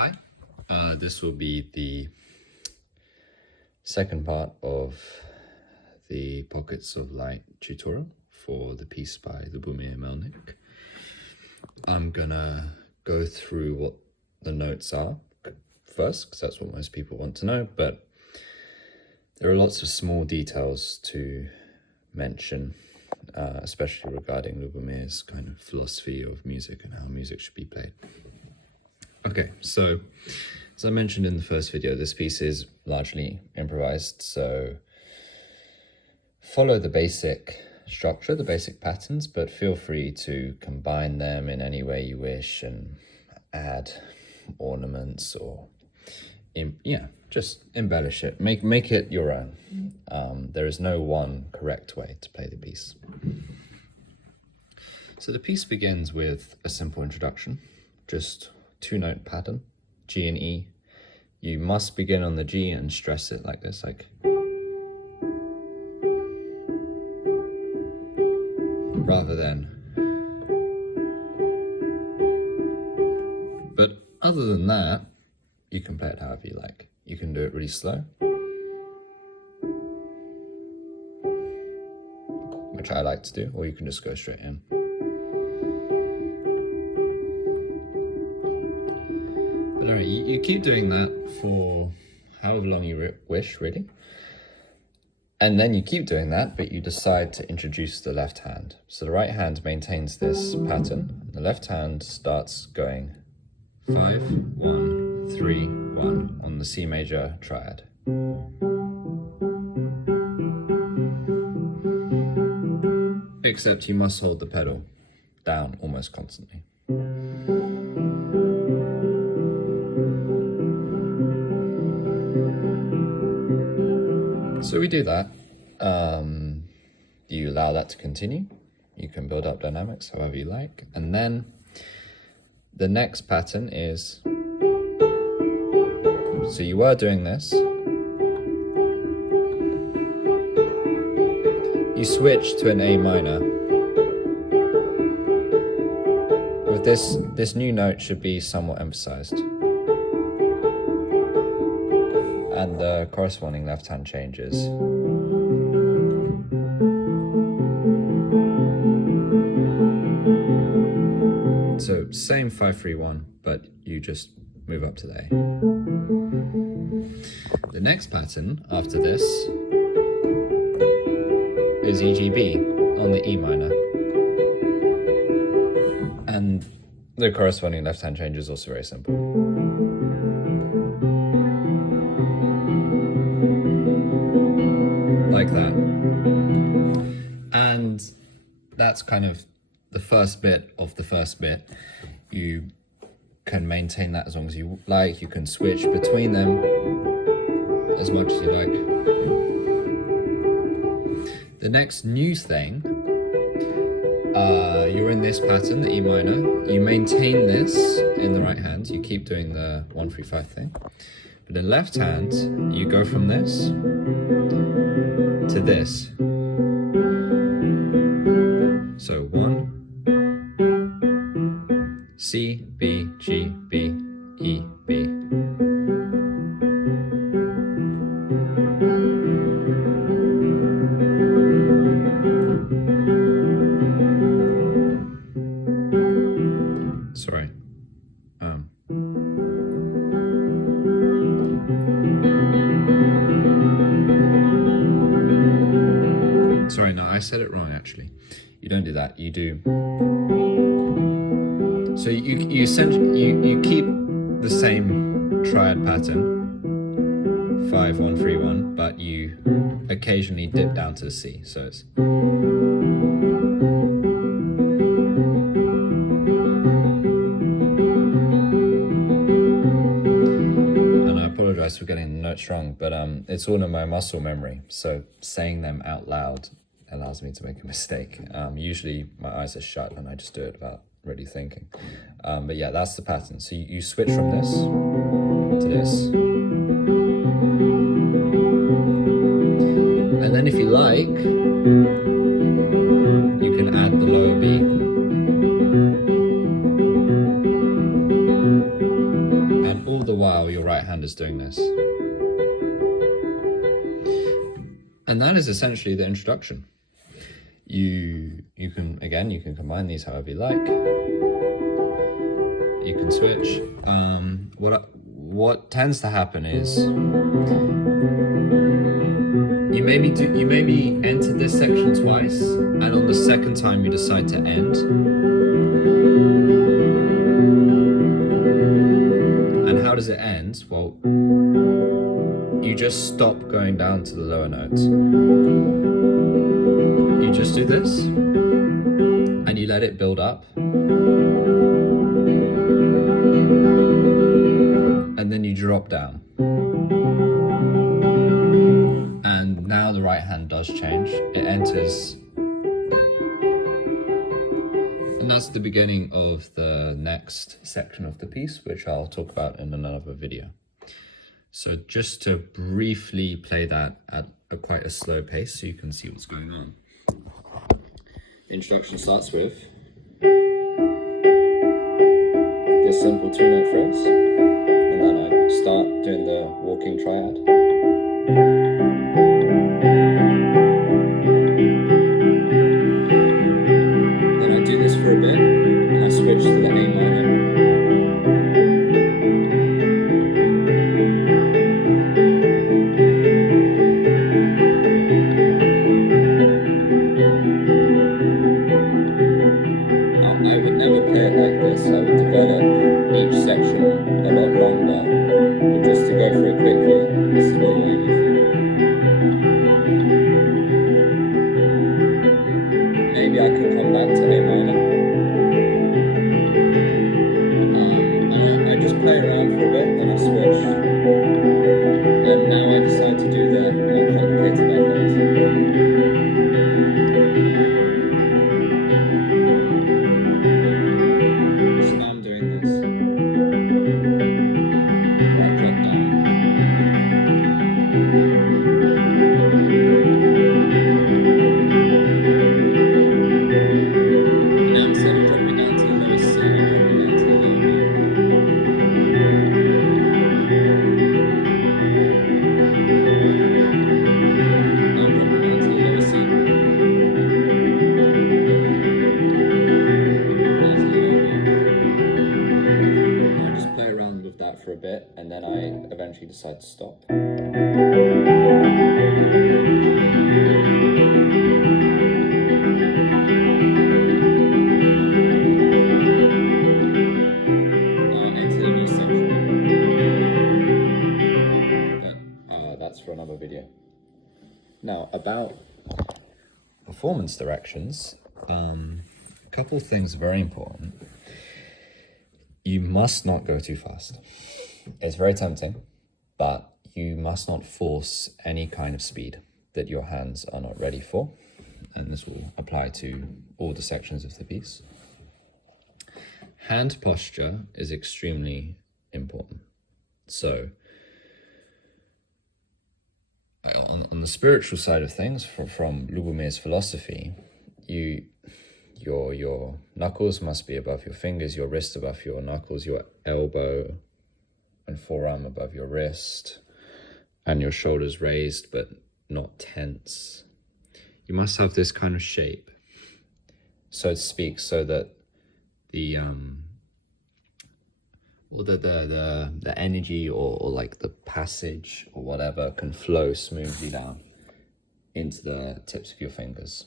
Hi, this will be the second part of the Pockets of Light tutorial for the piece by Lubomyr Melnyk. I'm gonna go through what the notes are first, because that's what most people want to know, but there are lots of small details to mention, especially regarding Lubomyr's kind of philosophy of music and how music should be played. Okay, so as I mentioned in the first video, this piece is largely improvised, so follow the basic structure, the basic patterns, but feel free to combine them in any way you wish and add ornaments or, just embellish it, make it your own. There is no one correct way to play the piece. So the piece begins with a simple introduction, just two-note pattern, G and E. You must begin on the G and stress it like this, like rather than. But other than that, you can play it however you like. You can do it really slow, which I like to do, or you can just go straight in. But alright, you keep doing that for however long you wish, really. And then you keep doing that, but you decide to introduce the left hand. So the right hand maintains this pattern. The left hand starts going 5, 1, 3, 1 on the C major triad. Except you must hold the pedal down almost constantly. So we do that. You allow that to continue. You can build up dynamics however you like. And then the next pattern is, so you were doing this. You switch to an A minor. With this new note should be somewhat emphasized. And the corresponding left hand changes. So same 5-3-1, but you just move up to the A. The next pattern after this is EGB on the E minor. And the corresponding left hand change is also very simple. Like that. And that's kind of the first bit of the first bit. You can maintain that as long as you like. You can switch between them as much as you like. The next new thing, you're in this pattern, the E minor. You maintain this in the right hand. You keep doing the 1-3-5 thing. But in the left hand, you go from this to this. So 1, C, B, G, B, E, B. Sorry. Sorry, no, I said it wrong actually. You don't do that. You do. So you essentially you keep the same triad pattern, 5, 1, 3, 1, but you occasionally dip down to the C. So it's. And I apologize for getting the notes wrong, but it's all in my muscle memory. So saying them out loud allows me to make a mistake. Usually my eyes are shut and I just do it without really thinking. But yeah, that's the pattern. So you switch from this to this. And then if you like, you can add the lower B. And while your right hand is doing this. And that is essentially the introduction. You can combine these however you like. You can switch. What tends to happen is you maybe enter this section twice, and on the second time you decide to end. And how does it end? Well, you just stop going down to the lower notes. You just do this, and you let it build up. And then you drop down. And now the right hand does change. It enters. And that's the beginning of the next section of the piece, which I'll talk about in another video. So just to briefly play that at quite a slow pace so you can see what's going on. The introduction starts with this simple 2-note phrase, and then I start doing the walking triad. Then I do this for a bit, and I switch to the A minor. I would develop each section a lot longer, but just to go through it quickly, this is what you're aiming for. Maybe I can come back to A minor. I just play around for a bit, then I switch. And now I decide to do the more complicated methods. For a bit, and then I eventually decide to stop. Now I enter the new section, but that's for another video. Now about performance directions, a couple of things are very important. You must not go too fast. It's very tempting, but you must not force any kind of speed that your hands are not ready for. And this will apply to all the sections of the piece. Hand posture is extremely important. So, on the spiritual side of things, from Lubomyr's philosophy, your knuckles must be above your fingers, your wrist above your knuckles, your elbow and forearm above your wrist, and your shoulders raised but not tense. You must have this kind of shape, so to speak, so that the energy or like the passage or whatever can flow smoothly down into the tips of your fingers.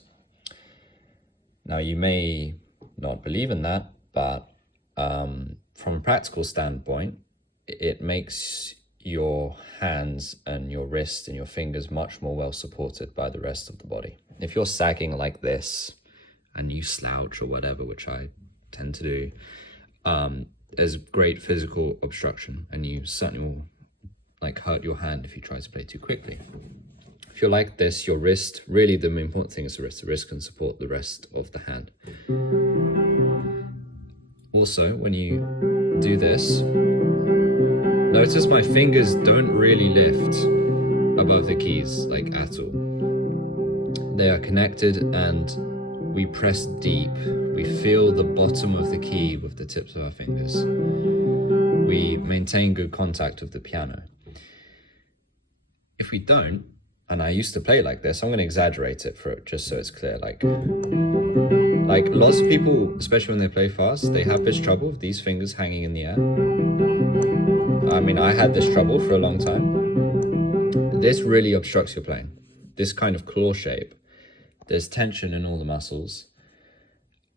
Now, you may not believe in that, but from a practical standpoint, it makes your hands and your wrist and your fingers much more well supported by the rest of the body. If you're sagging like this and you slouch or whatever, which I tend to do, there's great physical obstruction, and you certainly will hurt your hand if you try to play too quickly. If you're like this, your wrist, really the important thing is the wrist. The wrist can support the rest of the hand. Also, when you do this, notice my fingers don't really lift above the keys, at all. They are connected and we press deep. We feel the bottom of the key with the tips of our fingers. We maintain maintain good contact with the piano. If we don't, and I used to play like this, I'm going to exaggerate it just so it's clear. Like lots of people, especially when they play fast, they have this trouble with these fingers hanging in the air. I mean, I had this trouble for a long time. This really obstructs your playing. This kind of claw shape, there's tension in all the muscles.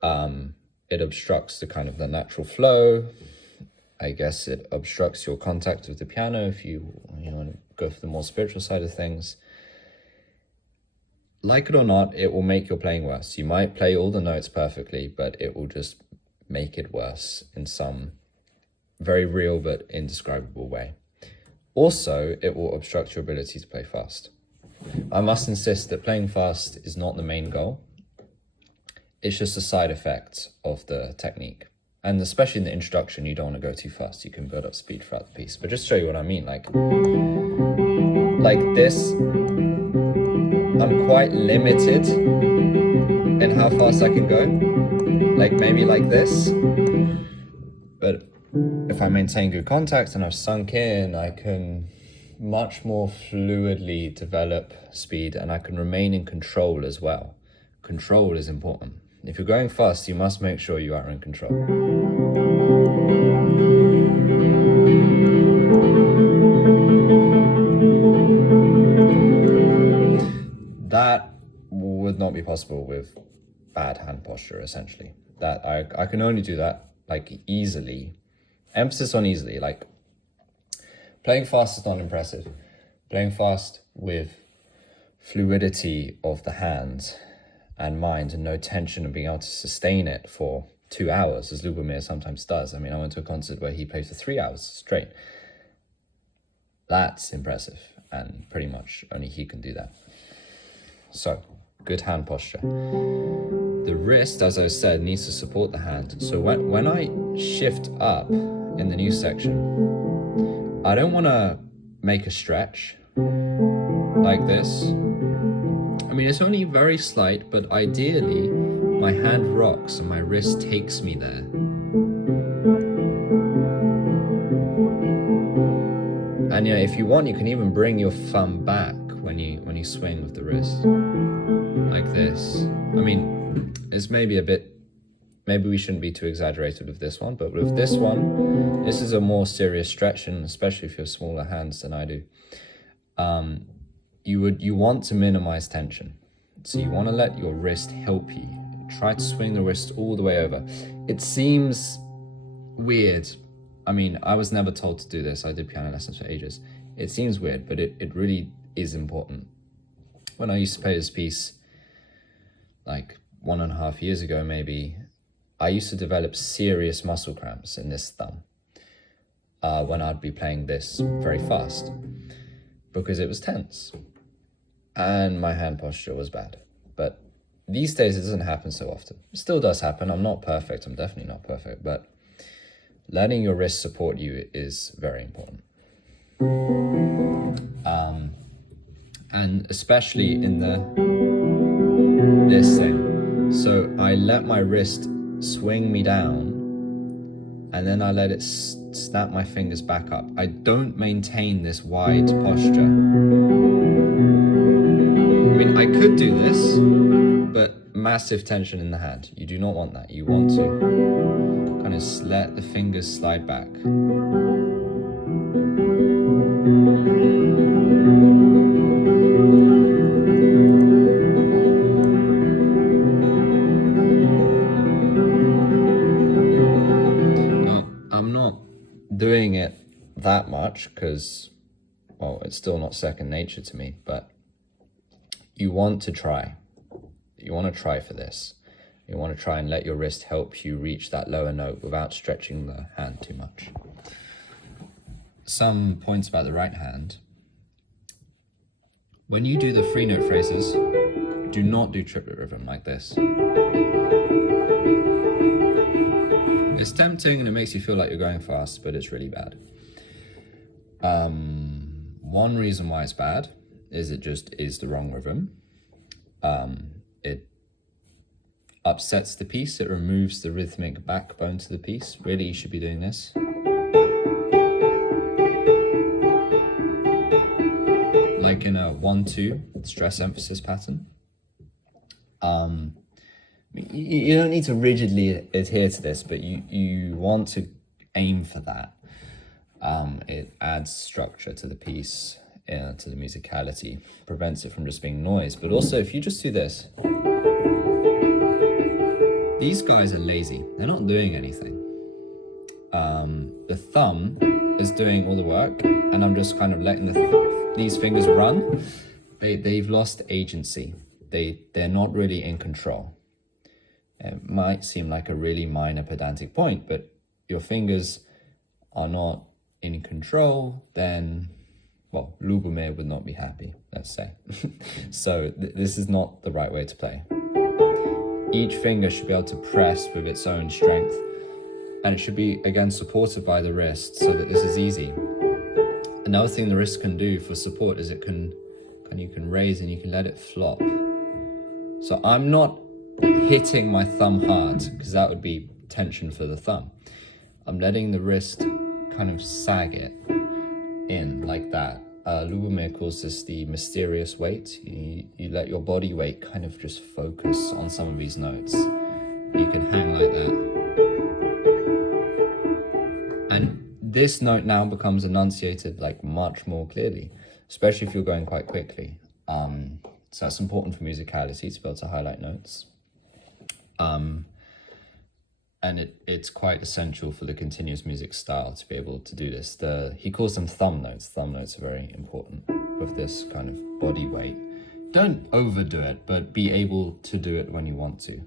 It obstructs the natural flow. I guess it obstructs your contact with the piano if you want to go for the more spiritual side of things. Like it or not, it will make your playing worse. You might play all the notes perfectly, but it will just make it worse in some very real but indescribable way. Also, it will obstruct your ability to play fast. I must insist that playing fast is not the main goal. It's just a side effect of the technique. And especially in the introduction, you don't want to go too fast. You can build up speed throughout the piece. But just to show you what I mean, like this, I'm quite limited in how fast I can go. Like maybe like this. But if I maintain good contact and I've sunk in, I can much more fluidly develop speed, and I can remain in control as well. Control is important. If you're going fast, you must make sure you are in control. That would not be possible with bad hand posture, essentially. That I can only do that like easily. Emphasis on easily. Like playing fast is not impressive. Playing fast with fluidity of the hands and mind and no tension and being able to sustain it for 2 hours, as Lubomyr sometimes does. I mean, I went to a concert where he played for 3 hours straight. That's impressive, and pretty much only he can do that. So, good hand posture. The wrist, as I said, needs to support the hand. So when I shift up in the new section, I don't want to make a stretch like this. I mean, it's only very slight, but ideally, my hand rocks and my wrist takes me there. And if you want, you can even bring your thumb back when you swing with the wrist, like this. I mean, it's maybe we shouldn't be too exaggerated with this one, but with this one, this is a more serious stretch, and especially if you have smaller hands than I do. You want to minimize tension. So you want to let your wrist help you. Try to swing the wrist all the way over. It seems weird. I mean, I was never told to do this. I did piano lessons for ages. It seems weird, but it really is important. When I used to play this piece, like 1.5 years ago maybe, I used to develop serious muscle cramps in this thumb when I'd be playing this very fast, because it was tense and my hand posture was bad. But these days it doesn't happen so often. It still does happen. I'm not perfect. I'm definitely not perfect, but letting your wrist support you is very important. And especially in this thing. So I let my wrist swing me down, and then I let it snap my fingers back up. I don't maintain this wide posture. I mean, I could do this, but massive tension in the hand. You do not want that. You want to kind of let the fingers slide back. Doing it that much because, well, it's still not second nature to me, but you want to try. You want to try for this. You want to try and let your wrist help you reach that lower note without stretching the hand too much. Some points about the right hand. When you do the free note phrases, do not do triplet rhythm like this. It's tempting and it makes you feel like you're going fast, but it's really bad. One reason why it's bad is it just is the wrong rhythm. It upsets the piece. It removes the rhythmic backbone to the piece. Really, you should be doing this. 1-2 stress emphasis pattern. You don't need to rigidly adhere to this, but you want to aim for that. It adds structure to the piece, to the musicality, prevents it from just being noise. But also, if you just do this, these guys are lazy. They're not doing anything. The thumb is doing all the work, and I'm just kind of letting these fingers run. They've lost agency. They're not really in control. It might seem like a really minor pedantic point, but your fingers are not in control, then, well, Lubomyr would not be happy, let's say. So this is not the right way to play. Each finger should be able to press with its own strength, and it should be, again, supported by the wrist so that this is easy. Another thing the wrist can do for support is you can raise and you can let it flop. So I'm not hitting my thumb hard, because that would be tension for the thumb. I'm letting the wrist kind of sag it in like that. Lubomyr calls this the mysterious weight. You let your body weight kind of just focus on some of these notes. You can hang like that. And this note now becomes enunciated like much more clearly, especially if you're going quite quickly. So that's important for musicality, to be able to highlight notes. And it's quite essential for the continuous music style to be able to do this. He calls them thumb notes. Thumb notes are very important with this kind of body weight. Don't overdo it, but be able to do it when you want to.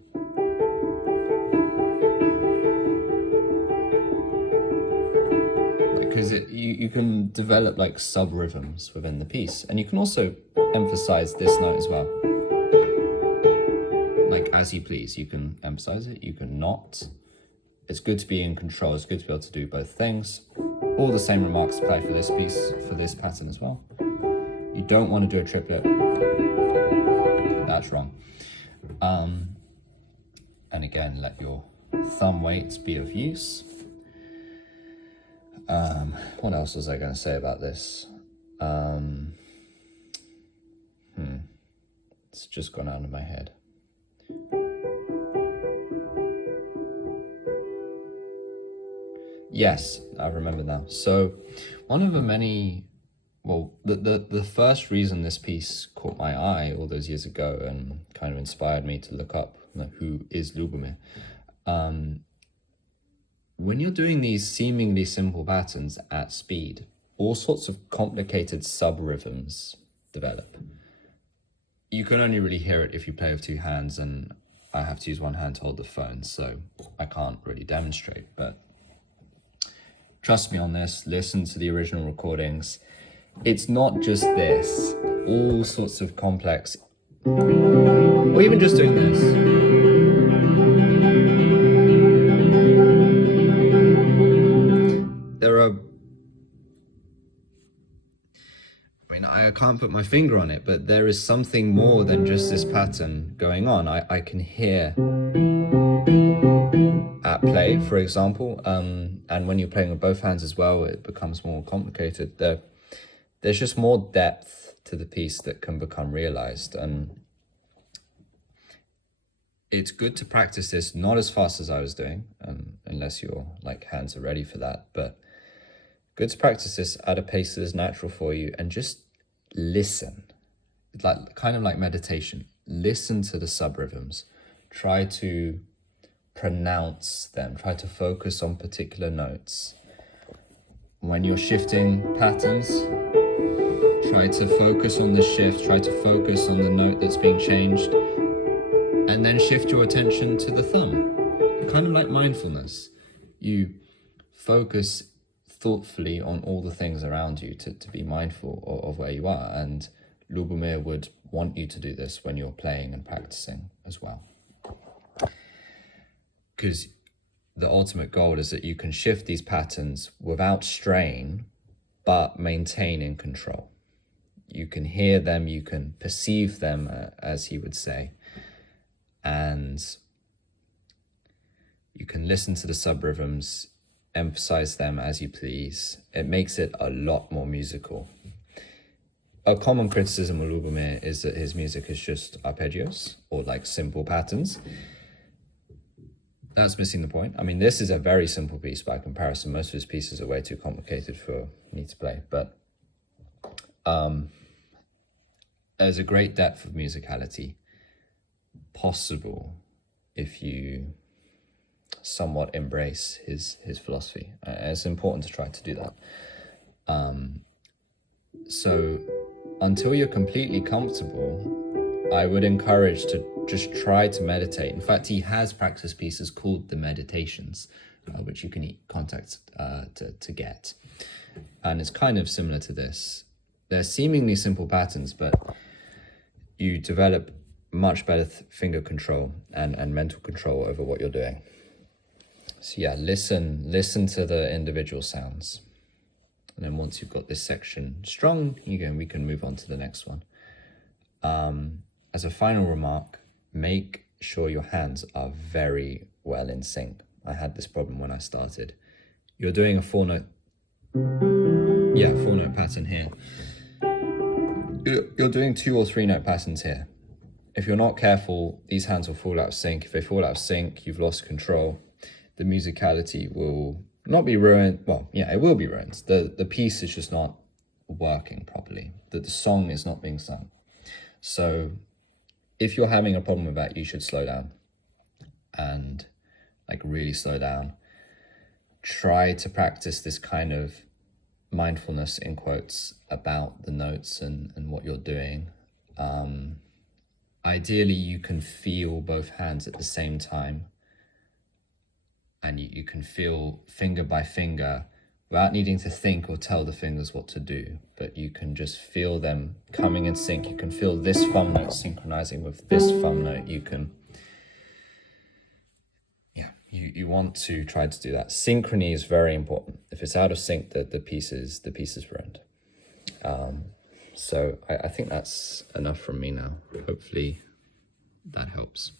Because you can develop like sub-rhythms within the piece, and you can also emphasize this note as well. Like as you please, you can emphasize it, you can not. It's good to be in control, it's good to be able to do both things. All the same remarks apply for this piece, for this pattern as well. You don't want to do a triplet. That's wrong. And again, let your thumb weights be of use. What else was I going to say about this? It's just gone out of my head. Yes, I remember now. So one of the many, well, the first reason this piece caught my eye all those years ago and kind of inspired me to look up who is Lubomyr. When you're doing these seemingly simple patterns at speed, all sorts of complicated sub-rhythms develop. You can only really hear it if you play with two hands, and I have to use one hand to hold the phone, so I can't really demonstrate, but trust me on this, listen to the original recordings. It's not just this, all sorts of complex, or even just doing this. I can't put my finger on it, but there is something more than just this pattern going on. I can hear at play, for example, and when you're playing with both hands as well, it becomes more complicated. There's just more depth to the piece that can become realized, and it's good to practice this, not as fast as I was doing, unless your hands are ready for that, but good to practice this at a pace that is natural for you, and just listen, kind of like meditation. Listen to the sub-rhythms, try to pronounce them, try to focus on particular notes. When you're shifting patterns, try to focus on the shift, try to focus on the note that's being changed, and then shift your attention to the thumb. Kind of like mindfulness. You focus thoughtfully on all the things around you to be mindful of where you are, and Lubomyr would want you to do this when you're playing and practicing as well, because the ultimate goal is that you can shift these patterns without strain but maintaining control. You can hear them, you can perceive them, as he would say, and you can listen to the sub-rhythms, emphasize them as you please. It makes it a lot more musical. a common criticism of Lubomyr is that his music is just arpeggios or like simple patterns. That's missing the point. I mean, this is a very simple piece by comparison. Most of his pieces are way too complicated for me to play, but there's a great depth of musicality possible if you somewhat embrace his philosophy. It's important to try to do that. So until you're completely comfortable, I would encourage to just try to meditate. In fact, he has practice pieces called the Meditations, which you can contact to get. And it's kind of similar to this. They're seemingly simple patterns, but you develop much better finger control and mental control over what you're doing. So yeah, listen to the individual sounds. And then once you've got this section strong, we can move on to the next one. As a final remark, make sure your hands are very well in sync. I had this problem when I started. You're doing a 4-note pattern here. You're doing 2 or 3 note patterns here. If you're not careful, these hands will fall out of sync. If they fall out of sync, you've lost control. The musicality will not be ruined. Well, yeah, it will be ruined. The piece is just not working properly. The song is not being sung. So if you're having a problem with that, you should slow down and like really slow down. Try to practice this kind of mindfulness in quotes about the notes and what you're doing. Ideally, you can feel both hands at the same time, and you can feel finger by finger without needing to think or tell the fingers what to do, but you can just feel them coming in sync. You can feel this thumb note synchronizing with this thumb note. You want to try to do that. Synchrony is very important. If it's out of sync, the piece is ruined. So I think that's enough from me now. Hopefully that helps.